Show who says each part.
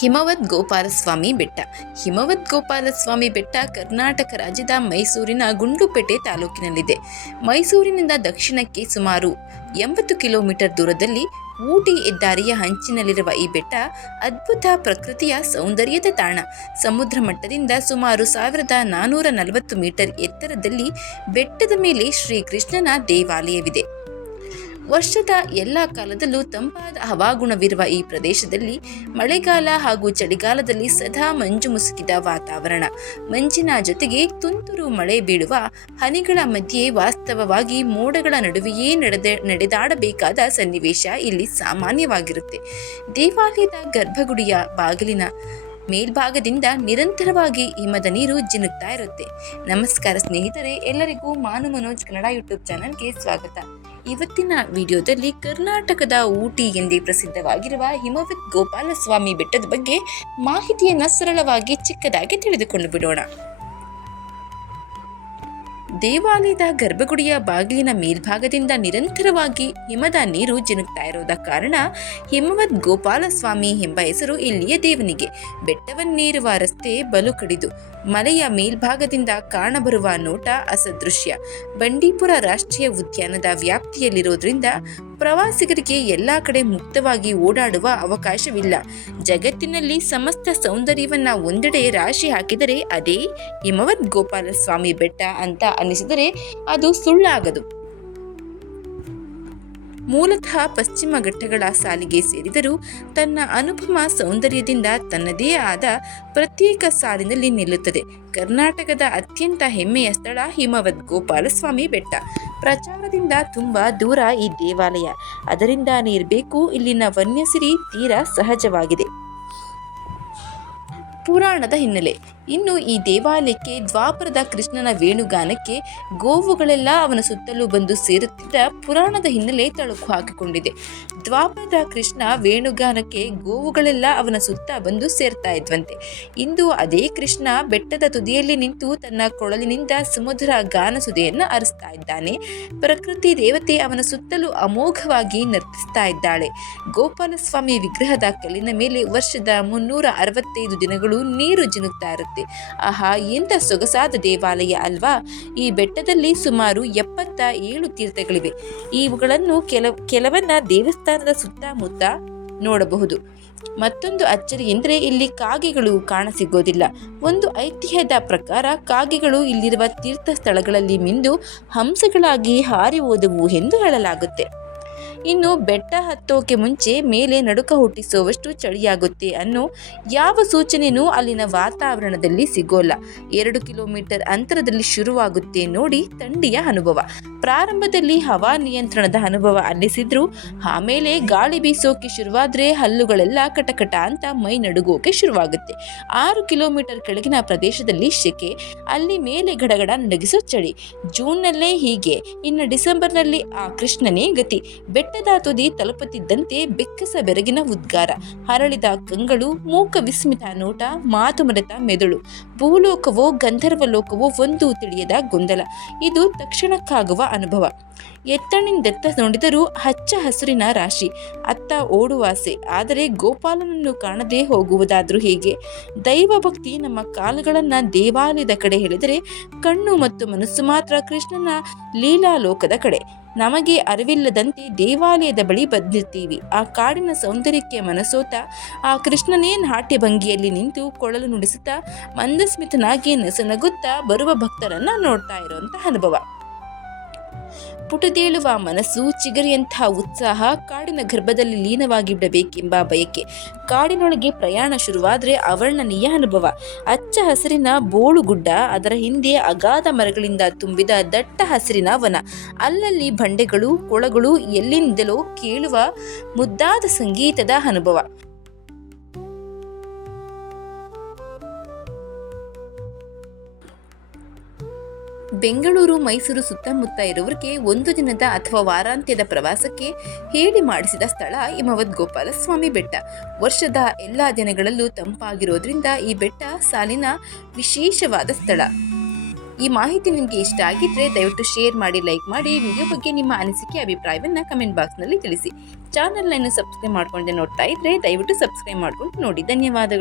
Speaker 1: ಹಿಮವದ್ ಗೋಪಾಲಸ್ವಾಮಿ ಬೆಟ್ಟ. ಹಿಮವದ್ ಗೋಪಾಲಸ್ವಾಮಿ ಬೆಟ್ಟ ಕರ್ನಾಟಕ ರಾಜ್ಯದ ಮೈಸೂರಿನ ಗುಂಡುಪೇಟೆ ತಾಲೂಕಿನಲ್ಲಿದೆ. ಮೈಸೂರಿನಿಂದ ದಕ್ಷಿಣಕ್ಕೆ ಸುಮಾರು ಎಂಬತ್ತು ಕಿಲೋಮೀಟರ್ ದೂರದಲ್ಲಿ ಊಟಿ ಹೆದ್ದಾರಿಯ ಹಂಚಿನಲ್ಲಿರುವ ಈ ಬೆಟ್ಟ ಅದ್ಭುತ ಪ್ರಕೃತಿಯ ಸೌಂದರ್ಯದ ತಾಣ. ಸಮುದ್ರ ಮಟ್ಟದಿಂದ ಸುಮಾರು ಸಾವಿರದ ನಾನ್ನೂರ ನಲವತ್ತು ಮೀಟರ್ ಎತ್ತರದಲ್ಲಿ ಬೆಟ್ಟದ ಮೇಲೆ ಶ್ರೀಕೃಷ್ಣನ ದೇವಾಲಯವಿದೆ. ವರ್ಷದ ಎಲ್ಲ ಕಾಲದಲ್ಲೂ ತಂಪಾದ ಹವಾಗುಣವಿರುವ ಈ ಪ್ರದೇಶದಲ್ಲಿ ಮಳೆಗಾಲ ಹಾಗೂ ಚಳಿಗಾಲದಲ್ಲಿ ಸದಾ ಮಂಜು ಮುಸುಕಿದ ವಾತಾವರಣ. ಮಂಜಿನ ಜೊತೆಗೆ ತುಂತುರು ಮಳೆ ಬೀಳುವ ಹನಿಗಳ ಮಧ್ಯೆ ವಾಸ್ತವವಾಗಿ ಮೋಡಗಳ ನಡುವೆಯೇ ನಡೆದ ನಡೆದಾಡಬೇಕಾದ ಸನ್ನಿವೇಶ ಇಲ್ಲಿ ಸಾಮಾನ್ಯವಾಗಿರುತ್ತೆ. ದೇವಾಲಯದ ಗರ್ಭಗುಡಿಯ ಬಾಗಿಲಿನ ಮೇಲ್ಭಾಗದಿಂದ ನಿರಂತರವಾಗಿ ಹಿಮದ ನೀರು ಜಿನುಕ್ತಾ ಇರುತ್ತೆ. ನಮಸ್ಕಾರ ಸ್ನೇಹಿತರೆ, ಎಲ್ಲರಿಗೂ ಮಾನು ಮನೋಜ್ ಕನ್ನಡ ಯೂಟ್ಯೂಬ್ ಚಾನಲ್ಗೆ ಸ್ವಾಗತ. ಇವತ್ತಿನ ವಿಡಿಯೋದಲ್ಲಿ ಕರ್ನಾಟಕದ ಊಟಿ ಎಂದೇ ಪ್ರಸಿದ್ಧವಾಗಿರುವ ಹಿಮವತ್ ಗೋಪಾಲಸ್ವಾಮಿ ಬೆಟ್ಟದ ಬಗ್ಗೆ ಮಾಹಿತಿಯನ್ನು ಸರಳವಾಗಿ ಚಿಕ್ಕದಾಗಿ ತಿಳಿದುಕೊಂಡು ಬಿಡೋಣ. ದೇವಾಲಯದ ಗರ್ಭಗುಡಿಯ ಬಾಗಿಲಿನ ಮೇಲ್ಭಾಗದಿಂದ ನಿರಂತರವಾಗಿ ಹಿಮದ ನೀರು ಜಿನುಗ್ತಾ ಇರೋದ ಕಾರಣ ಹಿಮವದ್ ಗೋಪಾಲಸ್ವಾಮಿ ಎಂಬ ಹೆಸರು ಇಲ್ಲಿಯ ದೇವನಿಗೆ. ಬೆಟ್ಟವನ್ನೇರುವ ರಸ್ತೆ ಬಲು ಕಡಿದು ಮಲೆಯ ಮೇಲ್ಭಾಗದಿಂದ ಕಾಣಬರುವ ನೋಟ ಅಸದೃಶ್ಯ. ಬಂಡೀಪುರ ರಾಷ್ಟ್ರೀಯ ಉದ್ಯಾನದ ವ್ಯಾಪ್ತಿಯಲ್ಲಿರೋದ್ರಿಂದ ಪ್ರವಾಸಿಗರಿಗೆ ಎಲ್ಲ ಕಡೆ ಮುಕ್ತವಾಗಿ ಓಡಾಡುವ ಅವಕಾಶವಿಲ್ಲ. ಜಗತ್ತಿನಲ್ಲಿ ಸಮಸ್ತ ಸೌಂದರ್ಯವನ್ನ ಒಂದೆಡೆ ರಾಶಿ ಹಾಕಿದರೆ ಅದೇ ಹಿಮವದ್ ಗೋಪಾಲಸ್ವಾಮಿ ಬೆಟ್ಟ ಅಂತ ಅನಿಸಿದರೆ ಅದು ಸುಳ್ಳಾಗದು. ಮೂಲತಃ ಪಶ್ಚಿಮ ಘಟ್ಟಗಳ ಸಾಲಿಗೆ ಸೇರಿದರೂ ತನ್ನ ಅನುಪಮ ಸೌಂದರ್ಯದಿಂದ ತನ್ನದೇ ಆದ ಪ್ರತ್ಯೇಕ ಸಾಲಿನಲ್ಲಿ ನಿಲ್ಲುತ್ತದೆ. ಕರ್ನಾಟಕದ ಅತ್ಯಂತ ಹೆಮ್ಮೆಯ ಸ್ಥಳ ಹಿಮವದ್ ಗೋಪಾಲಸ್ವಾಮಿ ಬೆಟ್ಟ. ಪ್ರಚಾರದಿಂದ ತುಂಬಾ ದೂರ ಈ ದೇವಾಲಯ. ಅದರಿಂದ ಇರಬೇಕು ಇಲ್ಲಿನ ವನ್ಯಸಿರಿ ತೀರಾ ಸಹಜವಾಗಿದೆ. ಪುರಾಣದ ಹಿನ್ನೆಲೆ. ಇನ್ನು ಈ ದೇವಾಲಯಕ್ಕೆ ದ್ವಾಪರದ ಕೃಷ್ಣನ ವೇಣುಗಾನಕ್ಕೆ ಗೋವುಗಳೆಲ್ಲ ಅವನ ಸುತ್ತಲೂ ಬಂದು ಸೇರುತ್ತಿದ್ದ ಪುರಾಣದ ಹಿನ್ನೆಲೆ ತಳುಕು ಹಾಕಿಕೊಂಡಿದೆ. ದ್ವಾಪರದ ಕೃಷ್ಣ ವೇಣುಗಾನಕ್ಕೆ ಗೋವುಗಳೆಲ್ಲ ಅವನ ಸುತ್ತ ಬಂದು ಸೇರ್ತಾ ಇದ್ವಂತೆ. ಇಂದು ಅದೇ ಕೃಷ್ಣ ಬೆಟ್ಟದ ತುದಿಯಲ್ಲಿ ನಿಂತು ತನ್ನ ಕೊಳಲಿನಿಂದ ಸಮುದ್ರ ಗಾನಸುದೆಯನ್ನು ಅರಿಸ್ತಾ ಇದ್ದಾನೆ. ಪ್ರಕೃತಿ ದೇವತೆ ಅವನ ಸುತ್ತಲೂ ಅಮೋಘವಾಗಿ ನರ್ತಿಸ್ತಾ ಇದ್ದಾಳೆ. ಗೋಪಾಲಸ್ವಾಮಿ ವಿಗ್ರಹದ ಕಲ್ಲಿನ ಮೇಲೆ ವರ್ಷದ ಮುನ್ನೂರ ಅರವತ್ತೈದು ದಿನಗಳು ನೀರು ಜಿನುಕ್ತಾ ಇರುತ್ತೆ ಆಹಾ ಎಂಥ ಸೊಗಸಾದ ದೇವಾಲಯ ಅಲ್ವಾ? ಈ ಬೆಟ್ಟದಲ್ಲಿ ಸುಮಾರು ಎಪ್ಪತ್ತ ಏಳು ತೀರ್ಥಗಳಿವೆ. ಇವುಗಳನ್ನು ಕೆಲ, ಕೆಲವನ್ನ ದೇವಸ್ಥಾನದ ಸುತ್ತಮುತ್ತ ನೋಡಬಹುದು. ಮತ್ತೊಂದು ಅಚ್ಚರಿ ಎಂದರೆ ಇಲ್ಲಿ ಕಾಗೆಗಳು ಕಾಣಸಿಗೋದಿಲ್ಲ ಒಂದು ಐತಿಹ್ಯದ ಪ್ರಕಾರ ಕಾಗೆಗಳು ಇಲ್ಲಿರುವ ತೀರ್ಥ ಸ್ಥಳಗಳಲ್ಲಿ ಮಿಂದು ಹಂಸಗಳಾಗಿ ಹಾರಿ ಹೋದವು ಎಂದು ಹೇಳಲಾಗುತ್ತೆ. ಇನ್ನು ಬೆಟ್ಟ ಹತ್ತೋಕೆ ಮುಂಚೆ ಮೇಲೆ ನಡುಕ ಹುಟ್ಟಿಸುವಷ್ಟು ಚಳಿಯಾಗುತ್ತೆ ಅನ್ನೋ ಯಾವ ಸೂಚನೆಯೂ ಅಲ್ಲಿನ ವಾತಾವರಣದಲ್ಲಿ ಸಿಗೋಲ್ಲ. ಎರಡು ಕಿಲೋಮೀಟರ್ ಅಂತರದಲ್ಲಿ ಶುರುವಾಗುತ್ತೆ ನೋಡಿ ಥಂಡಿಯ ಅನುಭವ. ಪ್ರಾರಂಭದಲ್ಲಿ ಹವಾ ನಿಯಂತ್ರಣದ ಅನುಭವ ಅನ್ನಿಸಿದ್ರು ಆಮೇಲೆ ಗಾಳಿ ಬೀಸೋಕೆ ಶುರುವಾದ್ರೆ ಹಲ್ಲುಗಳೆಲ್ಲ ಕಟಕಟ ಅಂತ ಮೈ ನಡುಗೋಕೆ ಶುರುವಾಗುತ್ತೆ. ಆರು ಕಿಲೋಮೀಟರ್ ಕೆಳಗಿನ ಪ್ರದೇಶದಲ್ಲಿ ಶೆಕೆ, ಅಲ್ಲಿ ಮೇಲೆ ಗಡಗಡ ನಡಗಿಸೋ ಚಳಿ. ಜೂನ್ನಲ್ಲೇ ಹೀಗೆ. ಇನ್ನು ಡಿಸೆಂಬರ್ನಲ್ಲಿ ಆ ಕೃಷ್ಣನೇ ಗತಿ. ಬೆಟ್ಟದ ತುದಿ ತಲುಪುತ್ತಿದ್ದಂತೆ ಬೆಕ್ಕಸ ಬೆರಗಿನ ಉದ್ಗಾರ. ಹರಳಿದ ಕಂಗಳು ಮೂಕ ವಿಸ್ಮಿತ ನೋಟ, ಮಾತು ಮರೆತ ಮೆದುಳು. ಭೂಲೋಕವೋ ಗಂಧರ್ವ ಲೋಕವೋ ಒಂದು ತಿಳಿಯದ ಗೊಂದಲ. ಇದು ತಕ್ಷಣಕ್ಕಾಗುವ ಅನುಭವ. ಎತ್ತಣಿಂದೆತ್ತ ನೋಡಿದರೂ ಹಚ್ಚ ಹಸುರಿನ ರಾಶಿ. ಅತ್ತ ಓಡುವಾಸೆ ಆದರೆ ಗೋಪಾಲನನ್ನು ಕಾಣದೆ ಹೋಗುವುದಾದರೂ ಹೇಗೆ? ದೈವ ಭಕ್ತಿ ನಮ್ಮ ಕಾಲುಗಳನ್ನು ದೇವಾಲಯದ ಕಡೆ ಹೇಳಿದರೆ ಕಣ್ಣು ಮತ್ತು ಮನಸ್ಸು ಮಾತ್ರ ಕೃಷ್ಣನ ಲೀಲಾ ಲೋಕದ ಕಡೆ. ನಮಗೆ ಅರಿವಿಲ್ಲದಂತೆ ದೇವಾಲಯದ ಬಳಿ ಬಂದಿರ್ತೀವಿ. ಆ ಕಾಡಿನ ಸೌಂದರ್ಯಕ್ಕೆ ಮನಸೋತ, ಆ ಕೃಷ್ಣನೇ ನಾಟ್ಯ ಭಂಗಿಯಲ್ಲಿ ನಿಂತು ಕೊಳಲು ನುಡಿಸುತ್ತಾ, ಮಂದಸ್ಮಿತನಾಗಿ ನಸುನಗುತ್ತಾ ಬರುವ ಭಕ್ತರನ್ನ ನೋಡ್ತಾ ಇರುವಂತಹ ಅನುಭವ. ಪುಟದೇಳುವ ಮನಸ್ಸು, ಚಿಗರಿಯಂತಹ ಉತ್ಸಾಹ, ಕಾಡಿನ ಗರ್ಭದಲ್ಲಿ ಲೀನವಾಗಿ ಬಿಡಬೇಕೆಂಬ ಬಯಕೆ, ಕಾಡಿನೊಳಗೆ ಪ್ರಯಾಣ ಶುರುವಾದರೆ ಅವರ್ಣನೀಯ ಅನುಭವ. ಅಚ್ಚ ಹಸಿರಿನ ಬೋಳುಗುಡ್ಡ, ಅದರ ಹಿಂದೆ ಅಗಾಧ ಮರಗಳಿಂದ ತುಂಬಿದ ದಟ್ಟ ಹಸಿರಿನ ವನ. ಅಲ್ಲಲ್ಲಿ ಬಂಡೆಗಳು, ಕೊಳಗಳು ಎಲ್ಲಿಂದಲೋ ಕೇಳುವ ಮುದ್ದಾದ ಸಂಗೀತದ ಅನುಭವ. ಬೆಂಗಳೂರು, ಮೈಸೂರು ಸುತ್ತಮುತ್ತ ಇರುವವರಿಗೆ ಒಂದು ದಿನದ ಅಥವಾ ವಾರಾಂತ್ಯದ ಪ್ರವಾಸಕ್ಕೆ ಹೇಳಿ ಮಾಡಿಸಿದ ಸ್ಥಳ ಹಿಮವದ್ ಗೋಪಾಲಸ್ವಾಮಿ ಬೆಟ್ಟ. ವರ್ಷದ ಎಲ್ಲ ದಿನಗಳಲ್ಲೂ ತಂಪಾಗಿರೋದ್ರಿಂದ ಈ ಬೆಟ್ಟ ಸಾಲಿನ ವಿಶೇಷವಾದ ಸ್ಥಳ. ಈ ಮಾಹಿತಿ ನಿಮಗೆ ಇಷ್ಟ ಆಗಿದ್ರೆ ದಯವಿಟ್ಟು ಶೇರ್ ಮಾಡಿ ಲೈಕ್ ಮಾಡಿ ವಿಡಿಯೋ ಬಗ್ಗೆ ನಿಮ್ಮ ಅನಿಸಿಕೆ, ಅಭಿಪ್ರಾಯವನ್ನ ಕಮೆಂಟ್ ಬಾಕ್ಸ್ನಲ್ಲಿ ತಿಳಿಸಿ. ಚಾನಲ್ನ ಸಬ್ಸ್ಕ್ರೈಬ್ ಮಾಡ್ಕೊಂಡೆ ನೋಡ್ತಾ ಇದ್ರೆ ದಯವಿಟ್ಟು ಸಬ್ಸ್ಕ್ರೈಬ್ ಮಾಡ್ಕೊಂಡು ನೋಡಿ. ಧನ್ಯವಾದಗಳು.